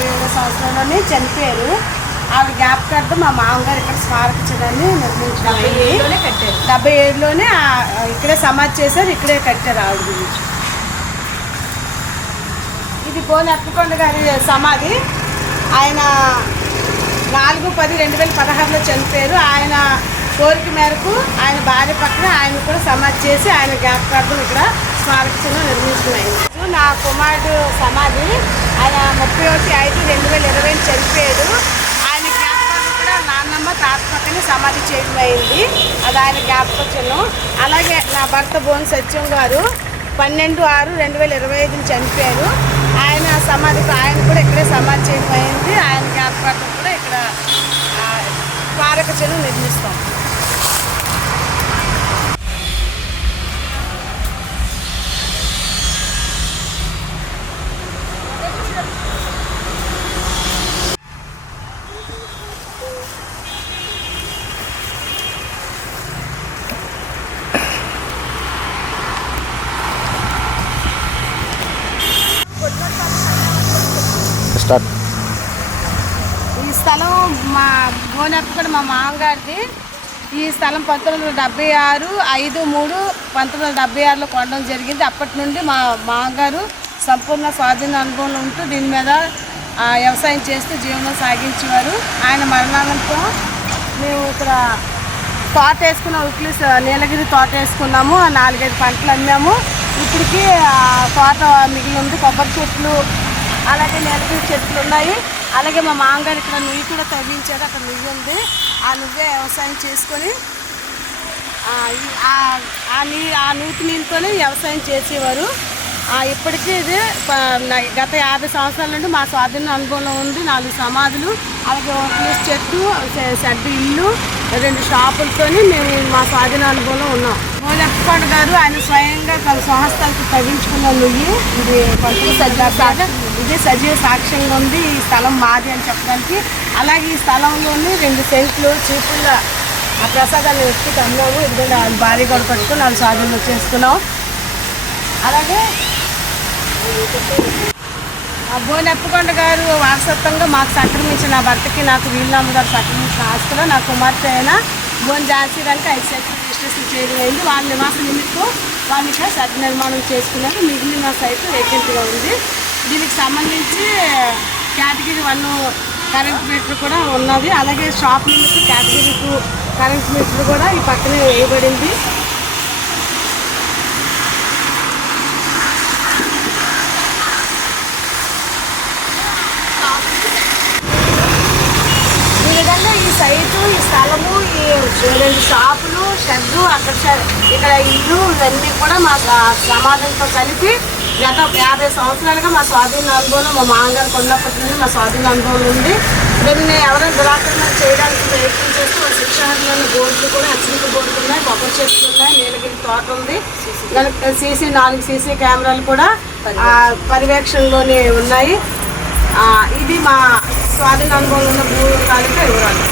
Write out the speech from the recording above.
1977 సంవత్సరంలోనే చనిపోయారు. ఆవిడ జ్ఞాపకార్థం మా మామగారు ఇక్కడ స్మారక చిహ్నాన్ని నిర్మించారు. 77లోనే ఇక్కడే సమాధి చేశారు, ఇక్కడే కట్టారు ఆవిడ గురించి. ఇది బోని అప్పకొండ గారి సమాధి. ఆయన 4/10/2016లో చనిపోయారు. ఆయన కోరిక మేరకు ఆయన భార్య పక్కన ఆయన కూడా సమాధి చేసి ఆయన జ్ఞాపకార్థం ఇక్కడ స్మారక చిహ్నం నిర్మించమైంది. నా కుమారుడు సమాధి ఆయన 31/5/2020 చనిపోయాడు. ఆయన జ్ఞాపకార్థం కూడా నాన్నమ్మ తాత పక్కనే సమాధి చేయడం అయింది. అది ఆయన జ్ఞాపక చిహ్నం. అలాగే నా భర్త బోని సత్యం గారు 12/6/2025 చనిపోయారు. ఆయన సమాధికి ఆయన కూడా ఇక్కడే సమాధి చేయడం అయింది. ఆయన జ్ఞాపకార్థం కూడా ఇక్కడ స్మారక చిహ్నం నిర్మిస్తాం. ఈ స్థలం మా గోనెప్ప కూడా మా మామగారిది. ఈ స్థలం 1976/5/3/1976లో కొనడం జరిగింది. అప్పటి నుండి మా మామగారు సంపూర్ణ స్వాధీన అనుభవంలో ఉంటూ దీని మీద వ్యవసాయం చేస్తూ జీవనం సాగించేవారు. ఆయన మరణానంతరం మేము ఇక్కడ తోట వేసుకున్నాం. ఉక్లిస్ నీలగిరి తోట వేసుకున్నాము. 4-5 పంటలు అమ్మాము. ఇప్పటికీ తోట మిగిలి ఉంది. కొబ్బరి చెట్లు అలాగే నీలగిరి చెట్లు ఉన్నాయి. అలాగే మా మామగారు ఇక్కడ నువ్వు కూడా తవ్వించారు. అక్కడ నువ్వు ఉంది. ఆ నువ్వే వ్యవసాయం చేసుకొని ఆ నూతి నీళ్ళతోనే వ్యవసాయం చేసేవారు. ఇప్పటికీ ఇది గత 50 సంవత్సరాల నుండి మా స్వాధీన అనుభవంలో ఉంది. 4 సమాధులు, అలాగే ప్లేస్ చెట్టు, షెడ్ ఇల్లు, 2 షాపులతో మేము మా స్వాధీన అనుభవంలో ఉన్నాం. గోనెప్పకొండ గారు ఆయన స్వయంగా తన స్వహస్తాలకు తవ్వించుకున్న నుయ్యి ఇది ఇది సజీవ సాక్ష్యంగా ఉంది. ఈ స్థలం మాది అని చెప్పడానికి. అలాగే ఈ స్థలంలోని 2 సెంట్లు చీపుళ్ళ ఆ ప్రసాదాన్ని ఎత్తుకు అమ్మాము. ఇదిగోండి భారీ కూడా పట్టుకుని 4 స్వాధీనం చేసుకున్నాం. అలాగే గోనెప్పకొండ గారు వారసత్వంగా మాకు సంక్రమించిన నా భర్తకి నాకు వీలునామా గారు సంక్రమించిన ఆస్తిలో నా కుమార్తె అయిన బోన్ ఝాన్సీ గారికి 5 సెంట్లు రిజిస్ట్రేషన్ చేయడం అయింది. వాళ్ళ నివాస నిమిత్తం వాళ్ళు ఇక్కడ షెడ్ నిర్మాణం చేసుకున్నారు. మిగిలిన సైట్ వేకెంట్గా ఉంది. దీనికి సంబంధించి కేటగిరీ 1 కరెంట్ మీటర్ కూడా ఉన్నది. అలాగే షాప్ నిమిత్తం కేటగిరీ 2 కరెంట్ మీటర్ కూడా ఈ పక్కనే వేయబడింది. ఈ సైటు, ఈ స్థలము, ఈ 2 షాపులు, షెడ్డు, ఇక్కడ ఇల్లు ఇవన్నీ కూడా మా సమాధులతో కలిపి గత 50 సంవత్సరాలుగా మా స్వాధీన అనుభవంలో మా మామగారు కొన్నప్పటి నుండి మా స్వాధీన అనుభవం ఉంది. దీన్ని ఎవరైనా దురాక్రమణ చేయడానికి ప్రయత్నం చేస్తూ మా శిక్షణలోని బోర్డులు కూడా హెచ్చరిక బోర్డులు ఉన్నాయి, కొబ్బరి చెట్లు ఉన్నాయి, నీలగిరి తోట ఉంది. 4 సీసీ కెమెరాలు కూడా పర్యవేక్షణలోనే ఉన్నాయి. ఇది మా స్వాధీన అనుభవంలో ఉన్న భూ తాలూకా వివరాలు.